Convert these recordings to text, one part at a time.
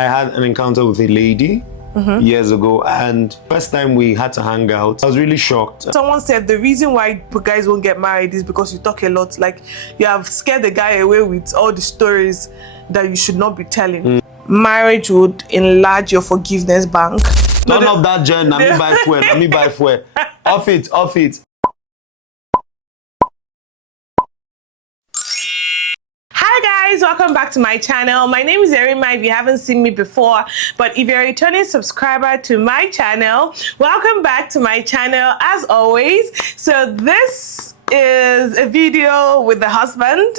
I had an encounter with a lady years ago, and first time we had to hang out, I was really shocked. Someone said the reason why guys won't get married is because you talk a lot. Like, you have scared the guy away with all the stories that you should not be telling. Marriage would enlarge your forgiveness bank. None of that, Jen. Let me buy fuel. Off it. Hi guys, welcome back to my channel. My name is Erima if you haven't seen me before, but if you're a returning subscriber to my channel, welcome back to my channel as always. So this is a video with the husband.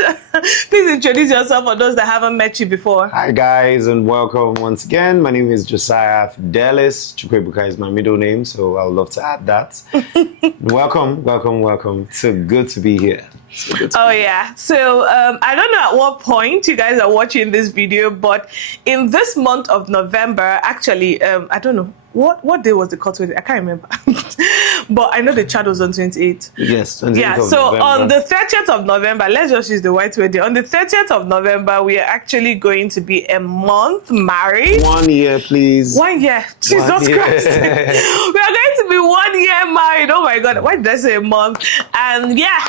Please introduce yourself for those that haven't met you before. Hi guys, and welcome once again. My name is Josiah Fidelis. Chukwuebuka is my middle name, so I would love to add that. welcome. So good to be here. Yeah, so I don't know at what point you guys are watching this video, but in this month of November, actually, I don't know what day was the cut with? I can't remember. But I know the child was on 28th. Yes, 28th. Yeah, so November. on the 30th of November, let's just use the white wedding. On the 30th of November, we are actually going to be a month married. 1 year, please. 1 year. Jesus Christ. We are going to be 1 year married. Oh my God. Why did I say a month? And yeah,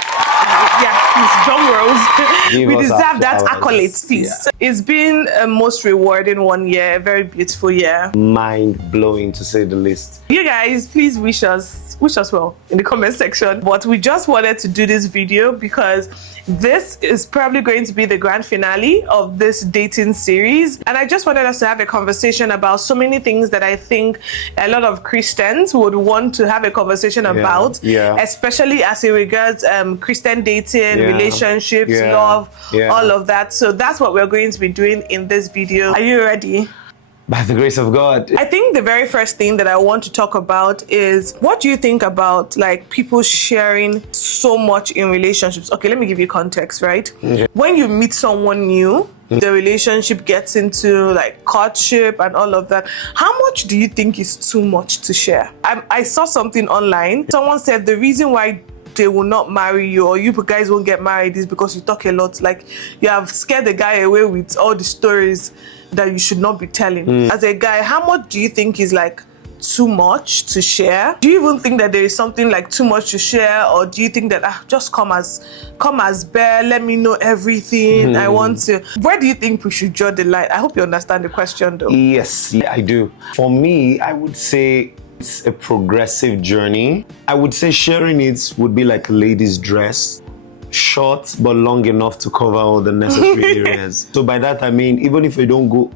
please, drum rolls. We deserve that accolade, please. Yeah. It's been a most rewarding 1 year, a very beautiful year. Mind-blowing, to say the least. You guys, please wish us well in the comment section. But we just wanted to do this video because this is probably going to be the grand finale of this dating series, and I just wanted us to have a conversation about so many things that I think a lot of Christians would want to have a conversation about, especially as it regards Christian dating, relationships, love, all of that. So that's what we're going to be doing in this video. Are you ready? By the grace of God. I think the very first thing that I want to talk about is, what do you think about like people sharing so much in relationships? Okay, let me give you context, right? Okay. When you meet someone new, the relationship gets into like courtship and all of that. How much do you think is too much to share? I saw something online. Someone said the reason why they will not marry you, or you guys won't get married, is because you talk a lot. Like, you have scared the guy away with all the stories that you should not be telling. As a guy, how much do you think is like too much to share? Do you even think that there is something like too much to share, or do you think that just come as bare, let me know everything I want to? Where do you think we should draw the line? I hope you understand the question though. Yes, I do. For me, I would say it's a progressive journey. I would say sharing it would be like a lady's dress, short but long enough to cover all the necessary areas. So by that I mean, even if we don't go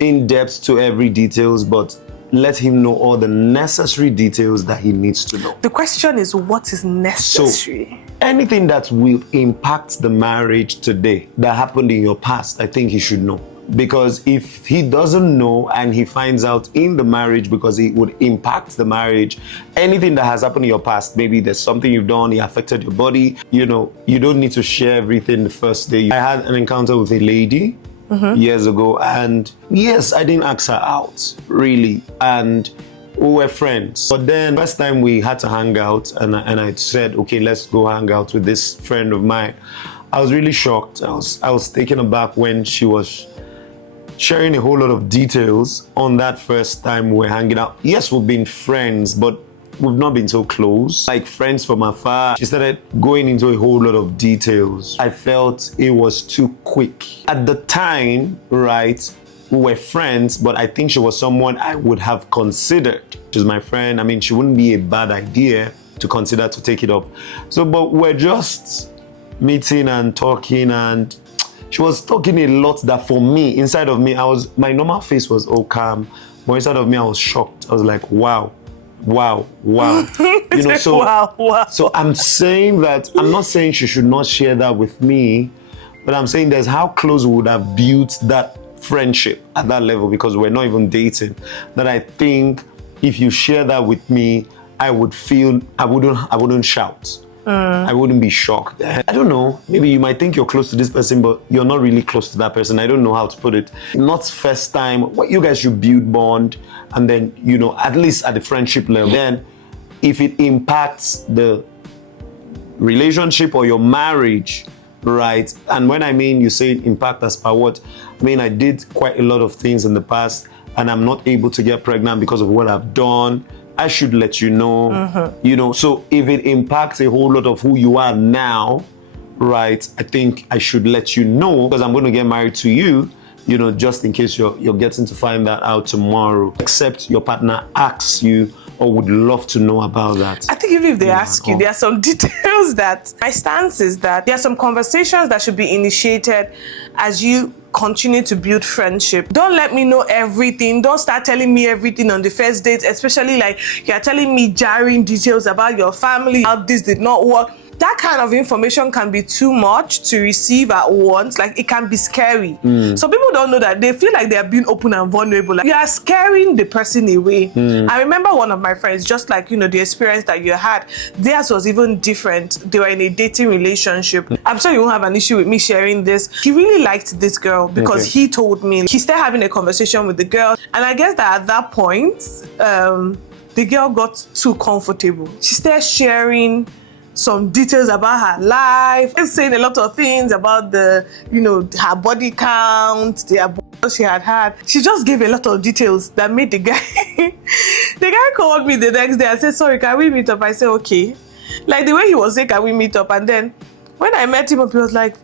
in depth to every details, but let him know all the necessary details that he needs to know. The question is, what is necessary? So, anything that will impact the marriage today that happened in your past, I think he should know. Because if he doesn't know and he finds out in the marriage, because it would impact the marriage, anything that has happened in your past, maybe there's something you've done, it affected your body, you don't need to share everything the first day. I had an encounter with a lady years ago, and yes, I didn't ask her out, really, and we were friends. But then first time we had to hang out, and I said, okay, let's go hang out with this friend of mine. I was really shocked. I was taken aback when she was sharing a whole lot of details on that first time we were hanging out. Yes, we've been friends, but we've not been so close, like friends from afar. She started going into a whole lot of details. I felt it was too quick. At the time, right, we were friends, but I think she was someone I would have considered. She's my friend. I mean, she wouldn't be a bad idea to consider to take it up. So, but we're just meeting and talking, and she was talking a lot that for me, inside of me, my normal face was all calm, but inside of me, I was shocked. I was like, wow. So wow. So I'm saying that, I'm not saying she should not share that with me, but I'm saying there's how close we would have built that friendship at that level, because we're not even dating, that I think if you share that with me, I would feel, I wouldn't shout. I wouldn't be shocked. I don't know, maybe you might think you're close to this person, but you're not really close to that person. I don't know how to put it. Not first time. What you guys should build bond, and then, at least at the friendship level. Then if it impacts the relationship or your marriage, right? And when I mean you say impact as per what, I mean, I did quite a lot of things in the past and I'm not able to get pregnant because of what I've done. I should let you know, you know. So if it impacts a whole lot of who you are now, right, I think I should let you know because I'm going to get married to you, you know, just in case you're getting to find that out tomorrow. Except your partner asks you or would love to know about that. I think even if they ask you, there are some details that my stance is that there are some conversations that should be initiated as you continue to build friendship. Don't let me know everything. Don't start telling me everything on the first date, especially like you're telling me jarring details about your family, how this did not work. That kind of information can be too much to receive at once. Like, it can be scary. So people don't know that. They feel like they are being open and vulnerable. Like, you are scaring the person away. I remember one of my friends, just like, you know, the experience that you had, theirs was even different. They were in a dating relationship. I'm sure you won't have an issue with me sharing this. He really liked this girl because he told me he's still having a conversation with the girl. And I guess that at that point, the girl got too comfortable. She started sharing some details about her life, saying a lot of things about the, you know, her body count, the abortion she had. She just gave a lot of details that made the guy, the guy called me the next day and said, sorry, can we meet up? I said, okay. Like the way he was saying, can we meet up? And then when I met him up, he was like,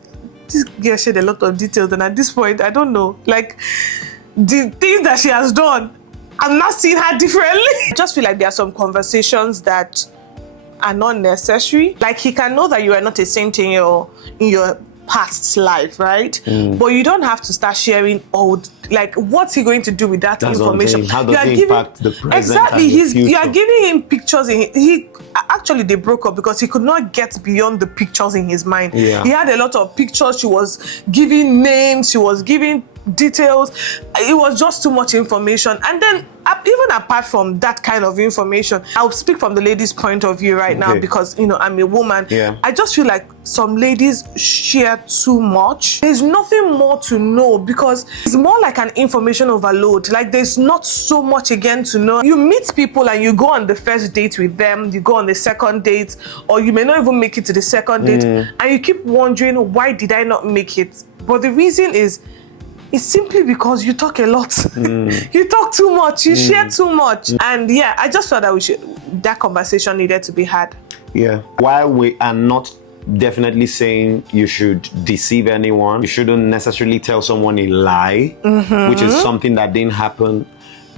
this girl shared a lot of details. And at this point, I don't know, like the things that she has done, I'm not seeing her differently. I just feel like there are some conversations that are not necessary. Like, he can know that you are not a saint in your past life, right? But you don't have to start sharing old, like, what's he going to do with that information? How does it impact the present? Exactly, and the future? you are giving him pictures he actually, they broke up because he could not get beyond the pictures in his mind. He had a lot of pictures. She was giving names, she was giving details. It was just too much information. And then even apart from that kind of information, I'll speak from the lady's point of view right now because, you know, I'm a woman. I just feel like some ladies share too much. There's nothing more to know because it's more like an information overload. Like, there's not so much again to know. You meet people and you go on the first date with them, you go on the second date, or you may not even make it to the second date, and you keep wondering, why did I not make it? But the reason is, it's simply because you talk a lot. You talk too much, you share too much. And yeah, I just felt that that conversation needed to be had. Yeah. While we are not definitely saying you should deceive anyone, you shouldn't necessarily tell someone a lie, which is something that didn't happen.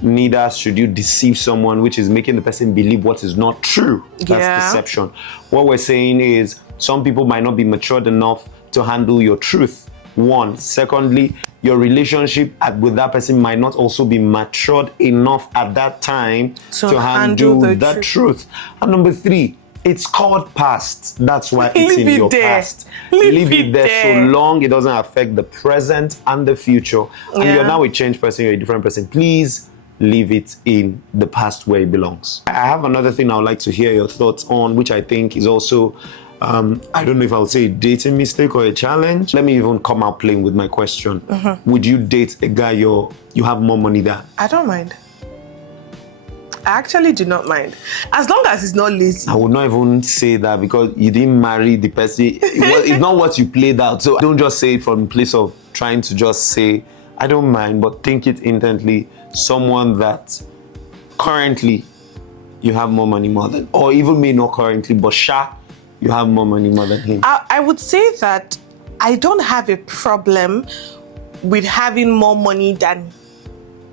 Neither should you deceive someone, which is making the person believe what is not true. That's deception. What we're saying is, some people might not be matured enough to handle your truth. One. Secondly, your relationship with that person might not also be matured enough at that time to handle the truth. And number three, it's called past. That's why it's in your past. Leave it there so long it doesn't affect the present and the future. And you're now a changed person, you're a different person. Please leave it in the past where it belongs. I have another thing I would like to hear your thoughts on, which I think is also I don't know if I'll say a dating mistake or a challenge. Let me even come out playing with my question. Would you date a guy you have more money than? I don't mind. I actually do not mind. As long as he's not lazy. I would not even say that because you didn't marry the person. It's not what you played out. So don't just say it from a place of trying to just say, I don't mind, but think it intently. Someone that currently you have more money more than, or even may not currently, but you have more money more than him. I would say that I don't have a problem with having more money than,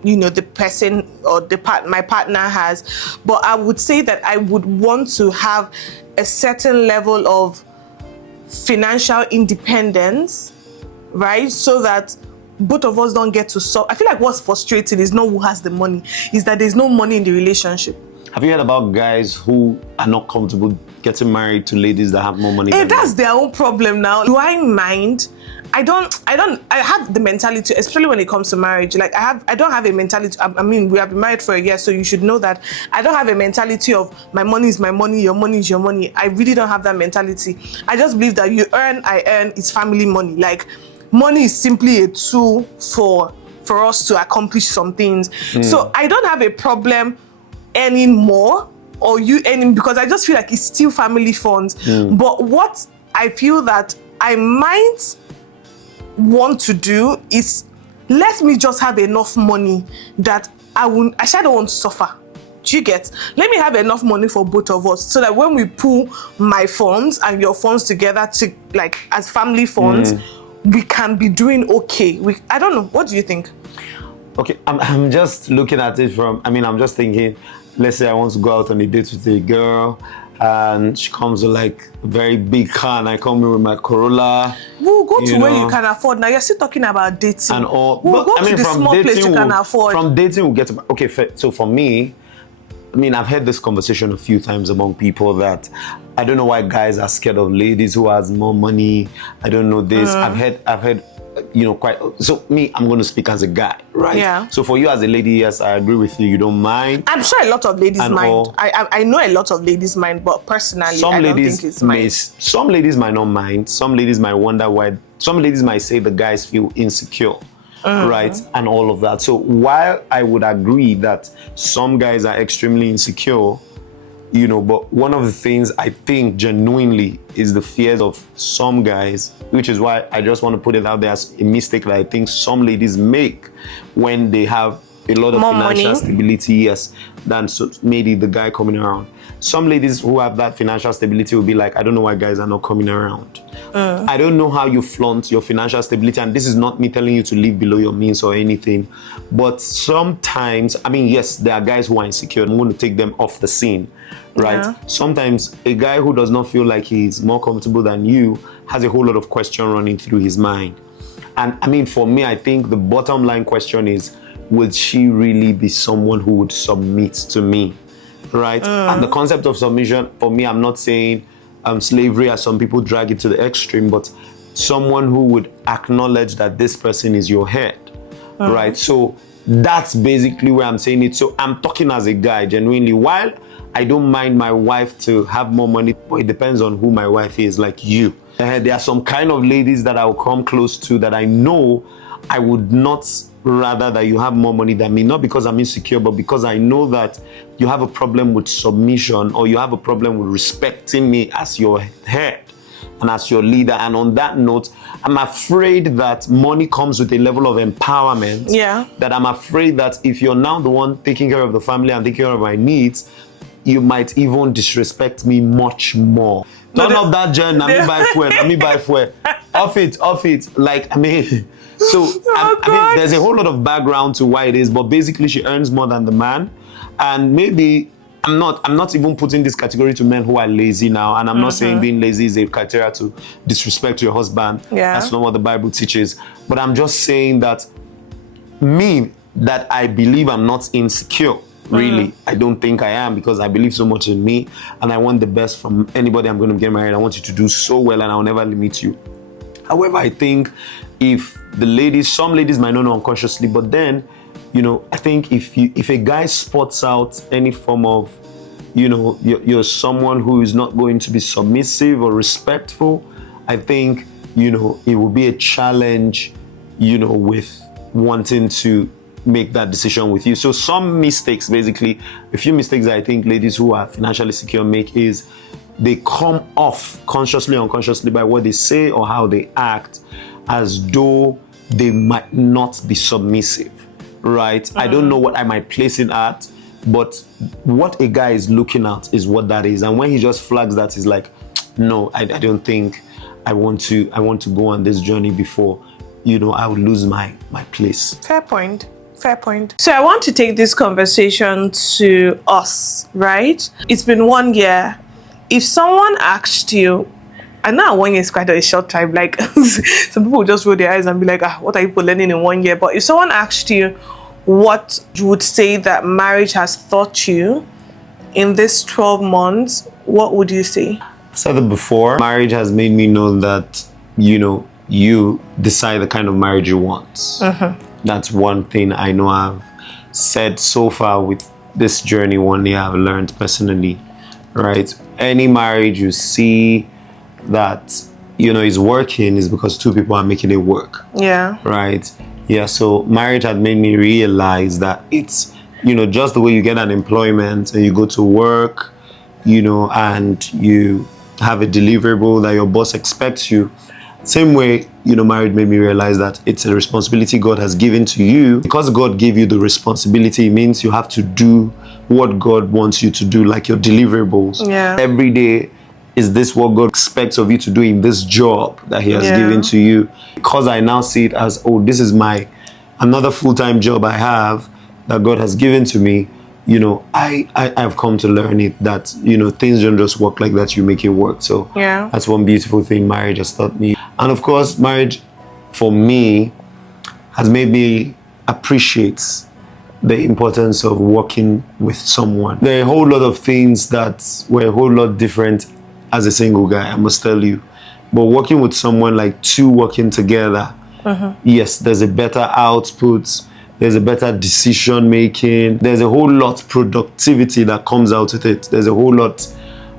you know, the person or my partner has. But I would say that I would want to have a certain level of financial independence, right? So that both of us don't get to solve. I feel like what's frustrating is not who has the money, is that there's no money in the relationship. Have you heard about guys who are not comfortable getting married to ladies that have more money than that's their own problem now. Do I mind? I have the mentality, especially when it comes to marriage. Like I don't have a mentality. I mean, we have been married for a year, so you should know that I don't have a mentality of my money is my money, your money is your money. I really don't have that mentality. I just believe that you earn, I earn, it's family money. Like money is simply a tool for us to accomplish some things. So I don't have a problem earning more or you earning, because I just feel like it's still family funds. But what I feel that I might want to do is let me just have enough money that I don't want to suffer. Do you get? Let me have enough money for both of us so that when we pull my funds and your funds together to like as family funds, we can be doing okay. I don't know. What do you think? Okay, I'm just looking at it I'm just thinking, let's say I want to go out on a date with a girl and she comes with like a very big car and I come in with my Corolla. We'll go to where you can afford. Now you're still talking about dating. And all. We'll go to the small place you can afford. From dating we'll get to, okay, so for me, I've had this conversation a few times among people that I don't know why guys are scared of ladies who has more money. I don't know this. I've heard quite. So I'm going to speak as a guy, right? Yeah. So for you as a lady, yes, I agree with you. You don't mind. I'm sure a lot of ladies mind. I know a lot of ladies mind, but personally, I don't think it's mind. Some ladies might not mind. Some ladies might wonder why. Some ladies might say the guys feel insecure. Right, and all of that. So while I would agree that some guys are extremely insecure, but one of the things I think genuinely is the fears of some guys, which is why I just want to put it out there as a mistake that I think some ladies make when they have a lot of more financial money. stability, yes, than maybe the guy coming around. Some ladies who have that financial stability will be like, I don't know why guys are not coming around. I don't know how you flaunt your financial stability, and this is not me telling you to live below your means or anything, but sometimes, yes, there are guys who are insecure. I'm going to take them off the scene, right? Yeah. Sometimes a guy who does not feel like he's more comfortable than you has a whole lot of question running through his mind. And for me, I think the bottom line question is, would she really be someone who would submit to me, right? And the concept of submission, for me, I'm not saying slavery as some people drag it to the extreme, but someone who would acknowledge that this person is your head, right? So that's basically where I'm saying it. So I'm talking as a guy, genuinely. While I don't mind my wife to have more money, but it depends on who my wife is, like you. There are some kind of ladies that I will come close to that I know I would not rather that you have more money than me, not because I'm insecure, but because I know that you have a problem with submission or you have a problem with respecting me as your head and as your leader. And on that note, I'm afraid that money comes with a level of empowerment. Yeah. That I'm afraid that if you're now the one taking care of the family and taking care of my needs, you might even disrespect me much more. None of that, Jen. Let me buy fuel. Off it. So there's a whole lot of background to why it is, but basically she earns more than the man, and maybe I'm not even putting this category to men who are lazy now, and I'm not saying being lazy is a criteria to disrespect your husband. Yeah. That's not what the Bible teaches. But I'm just saying that I believe I'm not insecure. Really, I don't think I am, because I believe so much in me, and I want the best from anybody I'm going to get married. I want you to do so well, and I'll never limit you. However, I think if some ladies might not know unconsciously, but then, I think if a guy spots out any form of, you're someone who is not going to be submissive or respectful, I think, it will be a challenge, with wanting to make that decision with you. So some mistakes, basically, a few mistakes that I think ladies who are financially secure make is they come off consciously or unconsciously by what they say or how they act as though they might not be submissive, right? I don't know what I might place it at, but what a guy is looking at is what that is. And when he just flags that, he's like, no, I don't think I want to go on this journey before, I would lose my place. Fair point. So I want to take this conversation to us, right? It's been 1 year. If someone asked you, and now 1 year is quite a short time, like some people just roll their eyes and be like, what are you learning in 1 year? But if someone asked you what you would say that marriage has taught you in this 12 months, what would you say? I said it before, marriage has made me know that, you decide the kind of marriage you want. That's one thing I know I've said so far with this journey. 1 year I've learned personally, right? Any marriage you see that, is working is because two people are making it work. Yeah. Right? Yeah, so marriage had made me realize that it's, just the way you get an employment and you go to work, and you have a deliverable that your boss expects you. Same way, marriage made me realize that it's a responsibility God has given to you. Because God gave you the responsibility, it means you have to do what God wants you to do, like your deliverables. Yeah. Every day, is this what God expects of you to do in this job that He has given to you? Because I now see it as, this is another full-time job I have that God has given to me. I've come to learn it that, things don't just work like that, you make it work. So that's one beautiful thing marriage has taught me. And of course, marriage for me has made me appreciate the importance of working with someone. There are a whole lot of things that were a whole lot different as a single guy, I must tell you. But working with someone, like two working together, yes, there's a better output. There's a better decision making. There's a whole lot productivity that comes out with it. There's a whole lot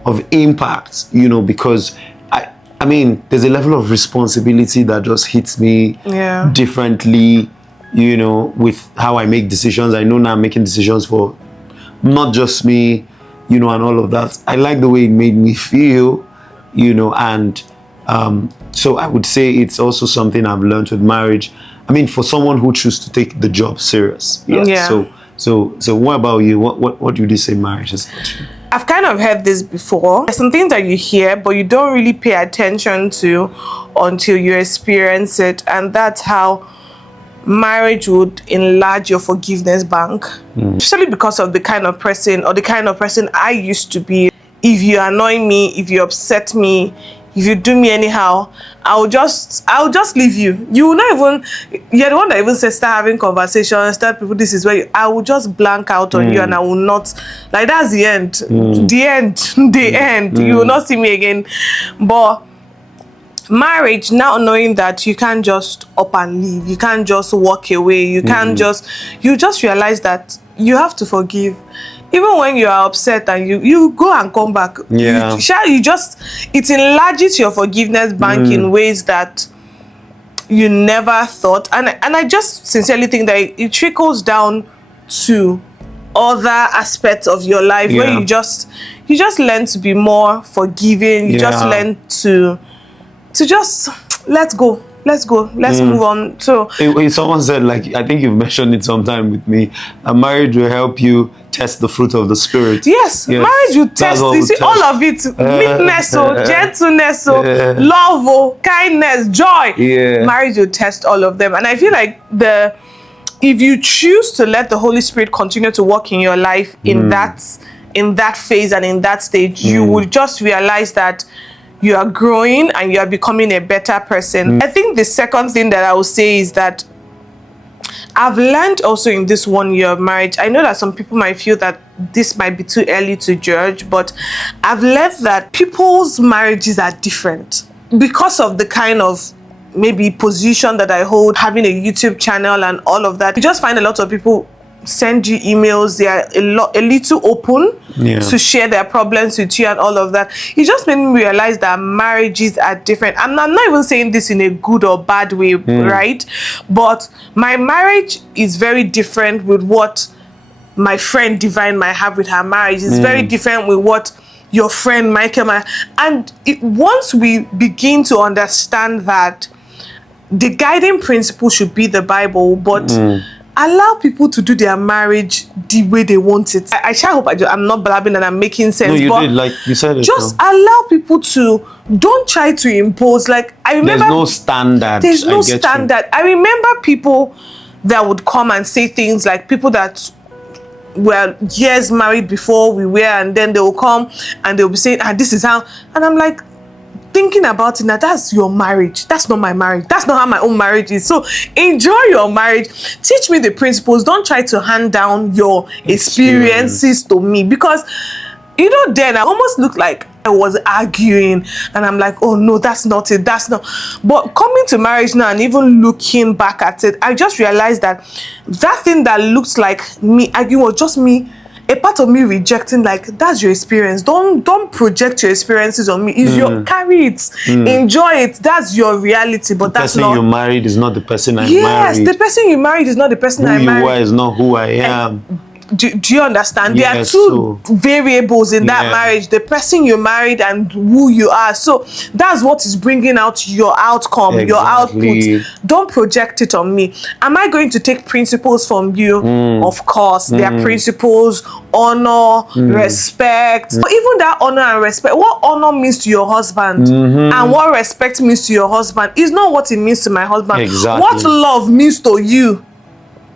of impact, because there's a level of responsibility that just hits me differently, with how I make decisions. I know now I'm making decisions for not just me, and all of that. I like the way it made me feel, and so I would say it's also something I've learned with marriage. For someone who chooses to take the job serious. So what about you? What would you say marriage has taught you? I've kind of heard this before. There's some things that you hear, but you don't really pay attention to until you experience it. And that's how marriage would enlarge your forgiveness bank. Especially because of the kind of person I used to be. If you annoy me, if you upset me, if you do me anyhow, I'll just leave you. You will not even, you're the one that even says start having conversations, tell people this is where I will just blank out on you, and I will not, like, that's the end. The end. You will not see me again. But marriage, now knowing that you can't just up and leave, you can't just walk away, you can't you just realize that you have to forgive. Even when you are upset and you go and come back, it enlarges your forgiveness bank in ways that you never thought. And I just sincerely think that it trickles down to other aspects of your life where you just learn to be more forgiving. You just learn to just let go. Let's move on. So someone said, like, I think you've mentioned it sometime with me, a marriage will help you test the fruit of the spirit. Yes. Marriage will test. You see, all of it: meekness, gentleness, love, kindness, joy. Marriage will test all of them. And I feel like if you choose to let the Holy Spirit continue to work in your life in that phase and in that stage, you will just realize that you are growing and you are becoming a better person. I think the second thing that I will say is that I've learned also in this 1 year of marriage, I know that some people might feel that this might be too early to judge, but I've learned that people's marriages are different because of the kind of maybe position that I hold, having a YouTube channel and all of that. You just find a lot of people send you emails, they are a little open to share their problems with you and all of that. It just made me realize that marriages are different. I'm not even saying this in a good or bad way, right? But my marriage is very different with what my friend Divine might have with her marriage. It's very different with what your friend Michael might. And once we begin to understand that the guiding principle should be the Bible, but allow people to do their marriage the way they want it. I sure hope I'm not blabbing and I'm making sense. No, you but did, like you said it. Just allow people to, don't try to impose. Like, I remember there's no standard. There's no standard. I remember people that would come and say things like people that were years married before we were, and then they will come and they'll be saying, this is how, and I'm like, thinking about it now, that's your marriage. That's not my marriage. That's not how my own marriage is. So enjoy your marriage. Teach me the principles. Don't try to hand down your experiences to me, because then I almost looked like I was arguing, and I'm like, oh no, that's not it. That's not. But coming to marriage now and even looking back at it, I just realized that thing that looks like me arguing was just me. A part of me rejecting, like, that's your experience. Don't project your experiences on me. If you carry it, enjoy it. That's your reality. But that's not. The person you married is not the person I married. Yes, the person you married is not the person I married. Who you are is not who I am. Do you understand? Yes, there are two variables in that marriage: the person you married and who you are. So that's what is bringing out your outcome, your output. Don't project it on me. Am I going to take principles from you? Of course, there are principles, honor, respect. But even that honor and respect, what honor means to your husband and what respect means to your husband is not what it means to my husband. Exactly. What love means to you,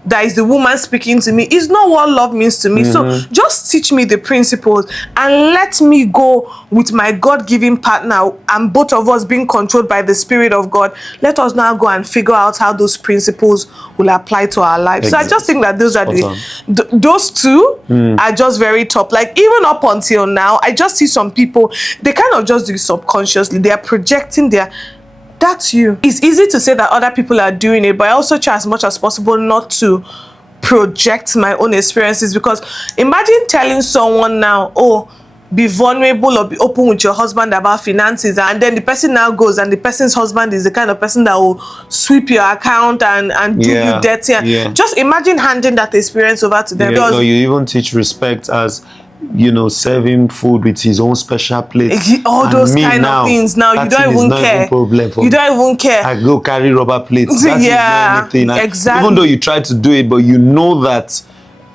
that is the woman speaking to me, is not what love means to me. So just teach me the principles and let me go with my God-given partner, and both of us being controlled by the Spirit of God. Let us now go and figure out how those principles will apply to our lives. So I just think that those are those two are just very top. Like, even up until now, I just see some people, they kind of just do it subconsciously. They are projecting their... That's you. It's easy to say that other people are doing it, but I also try as much as possible not to project my own experiences, because imagine telling someone now, oh, be vulnerable or be open with your husband about finances, and then the person now goes and the person's husband is the kind of person that will sweep your account and do you dirty. Just imagine handing that experience over to them. No, you even teach respect as, you know, serving food with his own special plate. All those kind of things. Now you don't even care. You don't even care. I go carry rubber plates. That is not anything. Exactly. Even though you try to do it, but you know that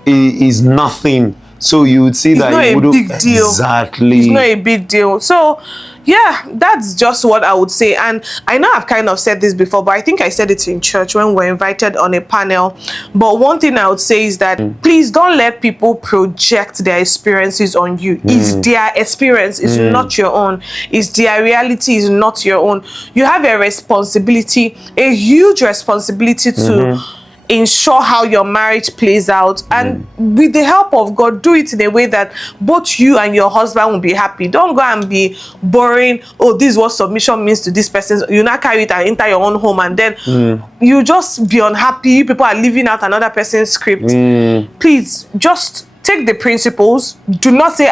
it is nothing. So you would see that it wouldn't. It's not a big deal. Exactly. It's not a big deal. So yeah, that's just what I would say. And I know I've kind of said this before, but I think I said it in church when we were invited on a panel. But one thing I would say is that please don't let people project their experiences on you. It's their experience, it's not your own. It's their reality, is not your own. You have a responsibility, a huge responsibility to ensure how your marriage plays out, and with the help of God, do it in a way that both you and your husband will be happy. Don't go and be boring. Oh, this is what submission means to this person. You not carry it and enter your own home, and then you just be unhappy. People are living out another person's script. Please just take the principles. Do not say,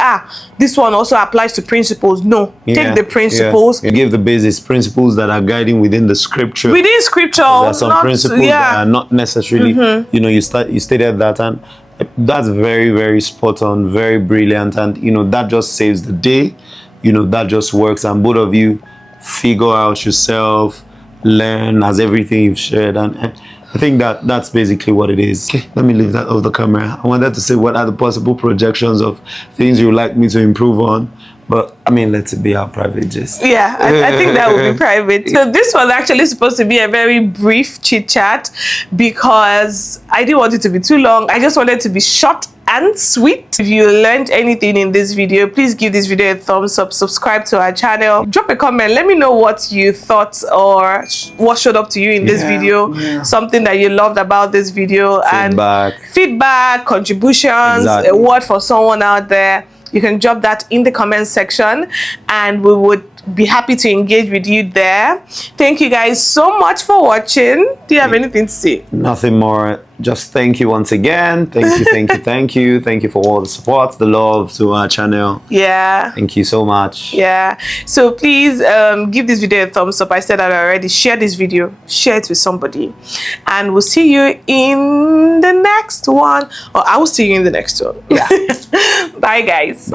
this one also applies to principles. No, take the principles. You give the basis principles that are guiding within the scripture. Within scripture, there are some principles that are not necessarily, you know, you stated that, and that's very, very spot on, very brilliant, and you know, that just saves the day. You know, that just works, and both of you figure out yourself, learn as everything you've shared, and I think that that's basically what it is. Okay, let me leave that off the camera. I wanted to say what are the possible projections of things you would like me to improve on, but I mean, let it be our private gist. Yeah, I think that would be private. So this was actually supposed to be a very brief chit chat, because I didn't want it to be too long. I just wanted to be short and sweet. If you learned anything in this video, please give this video a thumbs up, subscribe to our channel, drop a comment, let me know what you thought or what showed up to you in this video, something that you loved about this video, feedback, contributions, a word for someone out there. You can drop that in the comment section and we would be happy to engage with you there. Thank you guys so much for watching. Do you have anything to say? Nothing more. Just thank you once again. Thank you, thank you, thank you. Thank you for all the support, the love to our channel. Yeah. Thank you so much. Yeah. So please give this video a thumbs up. I said that already. Share this video. Share it with somebody. And we'll see you in the next one. Or I will see you in the next one. Yeah. Bye, guys.